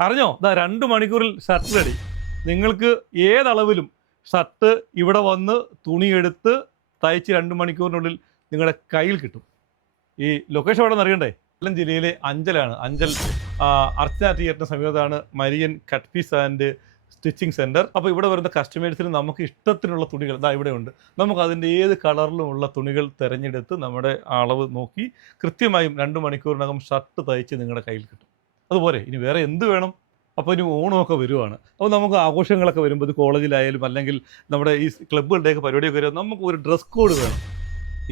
അറിഞ്ഞോ? ഇതാ രണ്ട് മണിക്കൂറിൽ ഷർട്ട് റെഡി നിങ്ങൾക്ക് ഏതളവിലും ഷർട്ട് ഇവിടെ വന്ന് തുണിയെടുത്ത് തയ്ച്ച് രണ്ട് മണിക്കൂറിനുള്ളിൽ നിങ്ങളുടെ കയ്യിൽ കിട്ടും. ഈ ലൊക്കേഷൻ എവിടെ അറിയണ്ടേ? കൊല്ലം ജില്ലയിലെ അഞ്ചലാണ്. അഞ്ചൽ അർച്ചന തിയേറ്ററിന് സമീപത്താണ് Marian cut piece and stitching centre അപ്പോൾ ഇവിടെ വരുന്ന കസ്റ്റമേഴ്സിന് നമുക്ക് ഇഷ്ടത്തിനുള്ള തുണികൾ ഇതാ ഇവിടെ ഉണ്ട്. നമുക്ക് അതിന്റെ ഏത് കളറിലുമുള്ള തുണികൾ തിരഞ്ഞെടുത്ത് നമ്മുടെ അളവ് നോക്കി കൃത്യമായും രണ്ട് മണിക്കൂറിനകം ഷർട്ട് തയ്ച്ച് നിങ്ങളുടെ കയ്യിൽ കിട്ടും. അതുപോലെ ഇനി വേറെ എന്ത് വേണം? അപ്പോൾ ഇനി ഓണമൊക്കെ വരുവാണ്. അപ്പോൾ നമുക്ക് ആഘോഷങ്ങളൊക്കെ വരുമ്പോൾ ഇത് കോളേജിലായാലും അല്ലെങ്കിൽ നമ്മുടെ ഈ ക്ലബ്ബുകളുടെയൊക്കെ പരിപാടിയൊക്കെ വരുമ്പോൾ നമുക്ക് ഒരു ഡ്രസ് കോഡ് വേണം.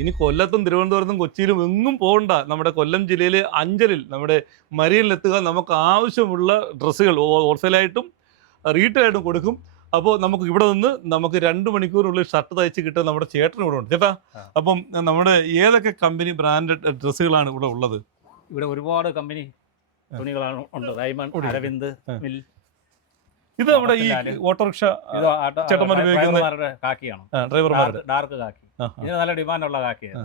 ഇനി കൊല്ലത്തും തിരുവനന്തപുരത്തും കൊച്ചിയിലും എങ്ങും പോകണ്ട നമ്മുടെ കൊല്ലം ജില്ലയിലെ അഞ്ചലിൽ നമ്മുടെ മരിയനിലെത്തുക നമുക്ക് ആവശ്യമുള്ള ഡ്രസ്സുകൾ ഹോൾസെയിലായിട്ടും റീറ്റെയിലായിട്ടും കൊടുക്കും. അപ്പോൾ നമുക്ക് ഇവിടെ നിന്ന് നമുക്ക് രണ്ട് മണിക്കൂറിനുള്ളിൽ ഷർട്ട് തയ്ച്ച് കിട്ടുക നമ്മുടെ ചേട്ടനും ഇവിടെ ഉണ്ട്. ചേട്ടാ അപ്പം നമ്മുടെ ഏതൊക്കെ കമ്പനി ബ്രാൻഡഡ് ഡ്രസ്സുകളാണ് ഇവിടെ ഉള്ളത്? ഇവിടെ ഒരുപാട് കമ്പനി തുണികളാണ് ഉണ്ട് ഉണ്ട്. അരവിന്ദ്. മിൽ ഇത് നമ്മുടെ ഈ. ഓട്ടോറിക്ഷ ഇത് ആട്ട- ചേട്ടന്മാർ ഉപയോഗിക്കുന്ന- ഡ്രൈവർമാരുടെ കാക്കിയാണ് ഡ്രൈവർമാരുടെ ഡാർക്ക് ഡാർക്ക് കാക്കി ആ, ആ. ഇതിന് നല്ല ഡിമാൻഡുള്ള കാക്കിയാണ്.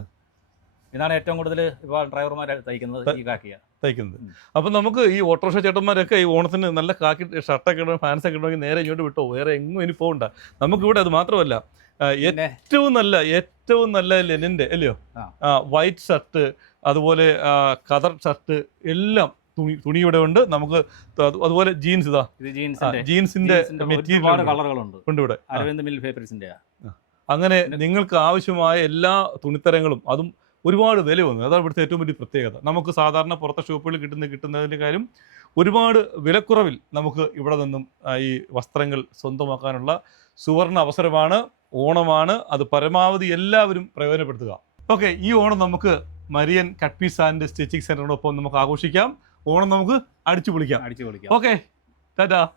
ഇതാണ് ഏറ്റവും കൂടുതൽ ഇപ്പോൾ ഡ്രൈവർമാർ തയ്ക്കുന്നത് ഈ കാക്കിയാണ് തയ്ക്കുന്നത്. അപ്പം നമുക്ക് ഈ ഓട്ടോറിക്ഷ ചേട്ടന്മാരൊക്കെ ഈ ഓണത്തിന് നല്ല കാക്കി ഷർട്ടൊക്കെ ഇടണം ഫാൻസ് ഒക്കെ ഇടണമെങ്കിൽ നേരെ ഇങ്ങോട്ട് വിട്ടോ വേറെ എങ്ങും ഇനി പോകണ്ട നമുക്കിവിടെ അത് മാത്രമല്ല ആ, പിന്നെ ഏറ്റവും നല്ല ഏറ്റവും നല്ല ലെനിന്റെ അല്ലയോ ആ. വൈറ്റ് ഷർട്ട് അതുപോലെ ആ, കതർ ഷർട്ട് എല്ലാം തുണി തുണി ഇവിടെ ഉണ്ട് നമുക്ക് അതുപോലെ ജീൻസ് ഇതാ. ജീൻസിന്റെ മെറ്റീരിയൽ കളറുകളുണ്ട്. ഉണ്ട് ഇവിടെ. ആ. അരവിന്ദ് മിൽ പേപ്പേഴ്സിന്റെ അങ്ങനെ നിങ്ങൾക്ക് ആവശ്യമായ എല്ലാ തുണിത്തരങ്ങളും അതും ഒരുപാട് വില വന്നു. അതാണ് ഇവിടുത്തെ ഏറ്റവും വലിയ പ്രത്യേകത. നമുക്ക് സാധാരണ പുറത്തെ ഷോപ്പുകളിൽ കിട്ടുന്ന കിട്ടുന്നതിന്റെ കാര്യം ഒരുപാട് വിലക്കുറവിൽ നമുക്ക് ഇവിടെ നിന്നും ഈ വസ്ത്രങ്ങൾ സ്വന്തമാക്കാനുള്ള സുവർണ അവസരമാണ് ഓണമാണ്. അത് പരമാവധി എല്ലാവരും പ്രയോജനപ്പെടുത്തുക. ഓക്കെ ഈ ഓണം നമുക്ക് Marian cut piece and stitching സെന്ററിനോടൊപ്പം നമുക്ക് ആഘോഷിക്കാം. ഓണം നമുക്ക് അടിച്ചു പൊളിക്കാം. അടിച്ചു പൊളിക്കാം. Okay tata.